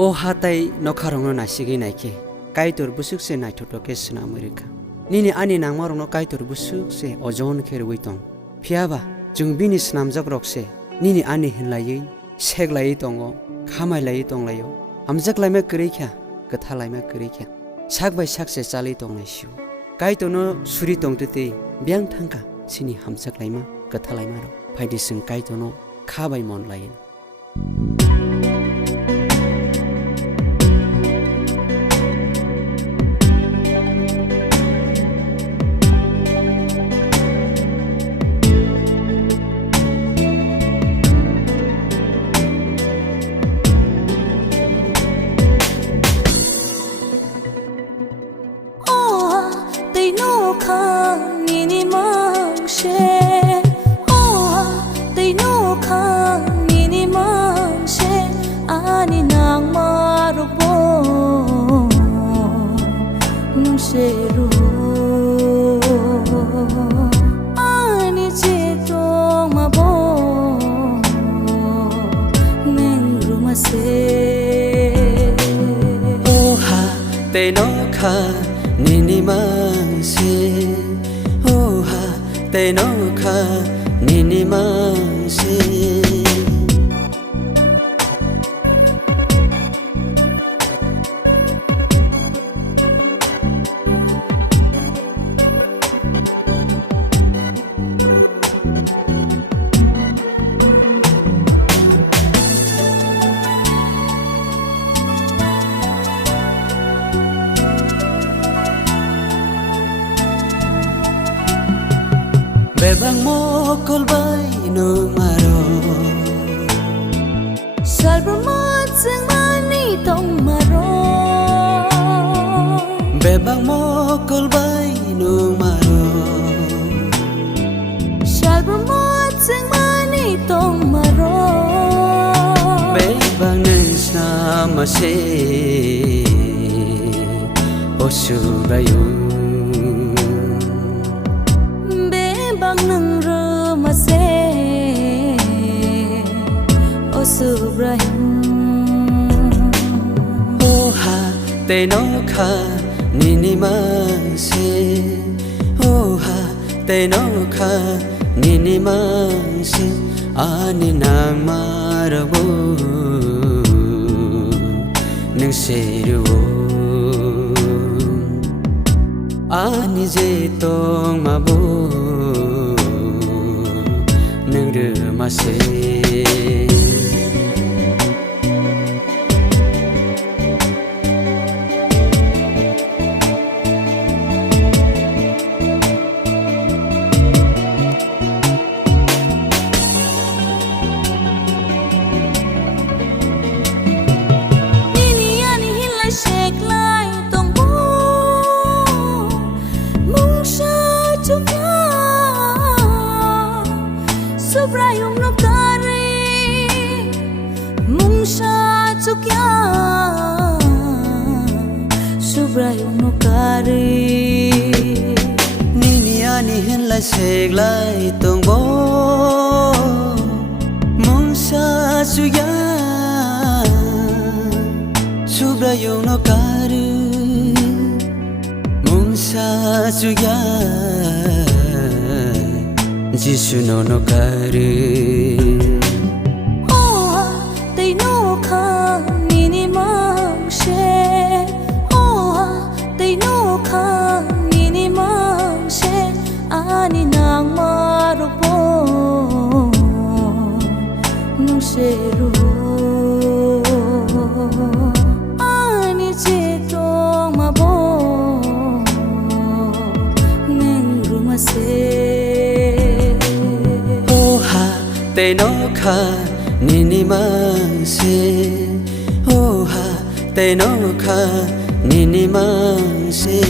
O hatai no kharong na sigi naike kaitor busuk se naithoto ke sna amerika nini ani nangmarong no kaitor busuk se ojon kherui tong phiaba jung bini snamjak rok se nini ani hinlai seglai tongo khamai lai tonglayo amjak laima kreikha katha laima kreikha sak bai sak se chali tongnai siu kaitor no suri tongtete byang thangka sini hamjak laima katha laima ro phaidi sing kaitor no khabai mon lain Tây nó kha nini mang se oh ha Tây nó kha nini mang se Bebang mo kolbay no maro Salva mo sang mani tong maro Bebang mo kolbay no maro Salva mo sang mani tong maro Bebang nesna mase Osubayo Bang nang rumase O Subrahim Oh ha Tây nó kha nini mang se Oh ha Tây nó kha nini mang se Ani nang marabo Nang seruo Ani je tong mabo Nang rumase Subrayum no kare mungsha chukya Subrayum no kare Nini ani hin lai sek lai tong bo Mungsha chukya Subrayum no kare Mungsha chukya Jisu no kare Oh Tây no kha nini mang she Oh Tây no kha nini mang she Ani nang marubo Nung sheru Ani chetong mabo Neng rumase Tây nó kha nini mang se Oh ha Tây nó kha nini mang se